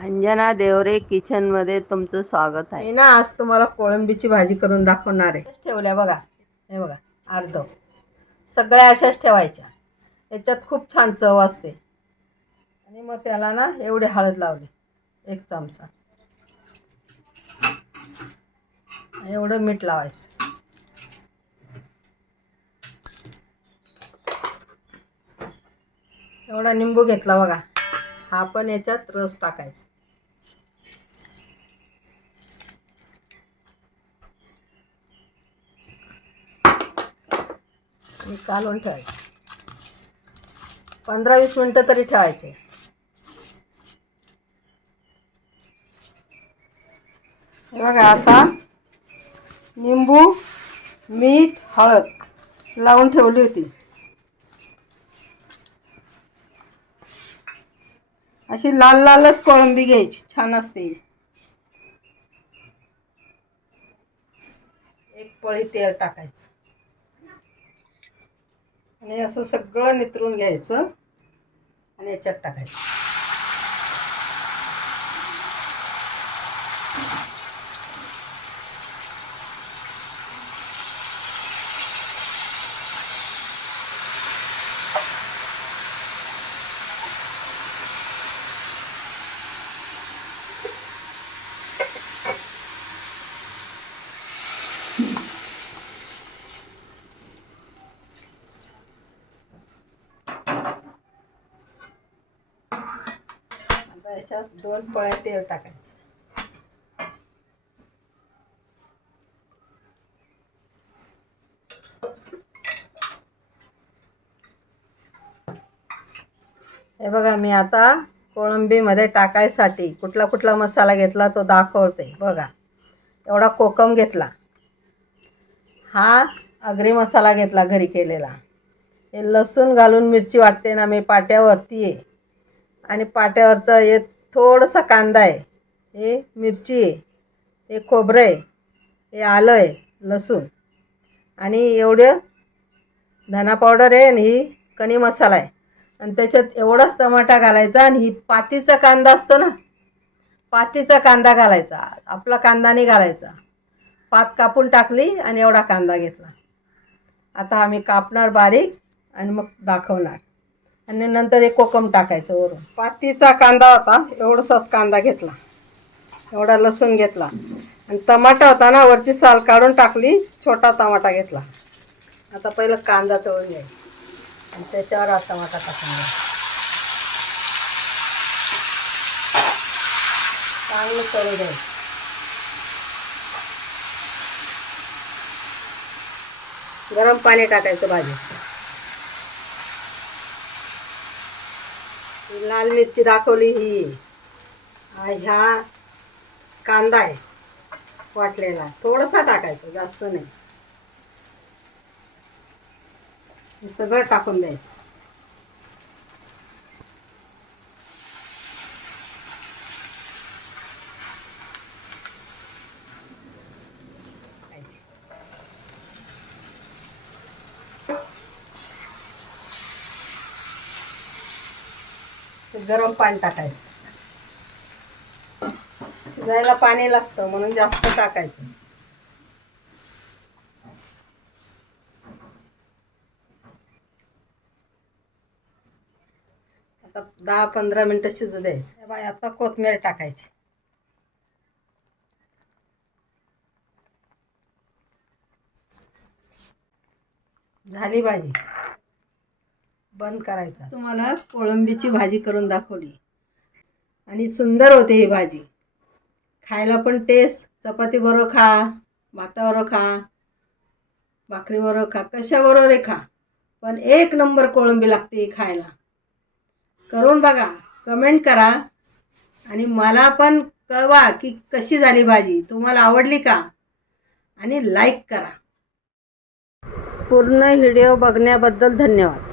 अंजना देवरे किचनमध्ये तुमचं स्वागत आहे. ना आज तुम्हाला कोळंबीची भाजी करून दाखवणार आहे. ठेवल्या बघा. हे बघा अर्ध. सगळ्या अशाच ठेवायच्या. याच्यात खूप छान चव असते. आणि मग त्याला ना एवढे हळद लावली. एक चमचा. एवढं मीठ लावायचं. एवढा निंबू घेतला बघा. हा पण याच्यात रस टाकायचा. आणि कालवून ठेवायचं. पंधरा वीस मिनटं तरी ठेवायचे. हे बघा आता निंबू मीठ हळद लावून ठेवली होती. अशी लाल लालच कोळंबी घ्यायची छान असते. एक पळी तेल टाकायचं. आणि असं सगळं नितरून घ्यायचं आणि याच्यात टाकायचं. त्याच्यात दोन पळ्या तेल टाकायचं. हे बघा मी आता कोळंबीमध्ये टाकायसाठी कुठला कुठला मसाला घेतला तो दाखवते. बघा एवढा कोकम घेतला. हा अग्री मसाला घेतला घरी केलेला. हे लसूण घालून मिरची वाटते ना मी पाट्यावरती आहे. आणि पाट्यावरचं हे थोडंसं कांदा आहे. हे मिरची आहे. हे खोबरं आहे. हे आलं आहे लसूण. आणि एवढं धना पावडर आहे आणि ही कणी मसाला आहे. आणि त्याच्यात एवढाच टमाटा घालायचा आणि ही पातीचा कांदा असतो ना पातीचा कांदा घालायचा. आपला कांदा नाही घालायचा. पात कापून टाकली आणि एवढा कांदा घेतला. आता आम्ही कापणार बारीक आणि मग दाखवणार. आणि नंतर एक कोकम टाकायचं वरून. पातीचा कांदा होता एवढासाच कांदा घेतला. एवढा लसूण घेतला. आणि टमाटा होता ना वरची साल काढून टाकली छोटा टमाटा घेतला. आता पहिलं कांदा तळून घ्यायचा आणि त्याच्यावर हा टमाटा टाकून घ्यायचा चांगलं तळू द्यायचं गरम पाणी टाकायचं भाजी. लाल मिरची दाखवली ही. ह्या कांदा आहे वाटलेला. थोडासा टाकायचा जास्त नाही. सगळं टाकून द्यायचं. गरम पाणी टाकायचं. शिजायला पाणी लागतं म्हणून जास्त टाकायचं. आता दहा पंधरा मिनटं शिजू द्यायचं. बाय आता कोथमीर टाकायची. झाली भाजी. बंद करायचा. तुम्हाला कोळंबीची भाजी करून दाखवली. आणि सुंदर होते ही भाजी. खायला पण टेस्ट चपातीबरोबर खा भाताबरोबर खा भाकरीबरोबर खा कशाबरोबर खा. पण एक नंबर कोळंबी लागते ही खायला. करून बघा कमेंट करा. आणि मला पण कळवा की कशी झाली भाजी. तुम्हाला आवडली का? आणि लाईक करा. पूर्ण व्हिडिओ बघण्याबद्दल धन्यवाद.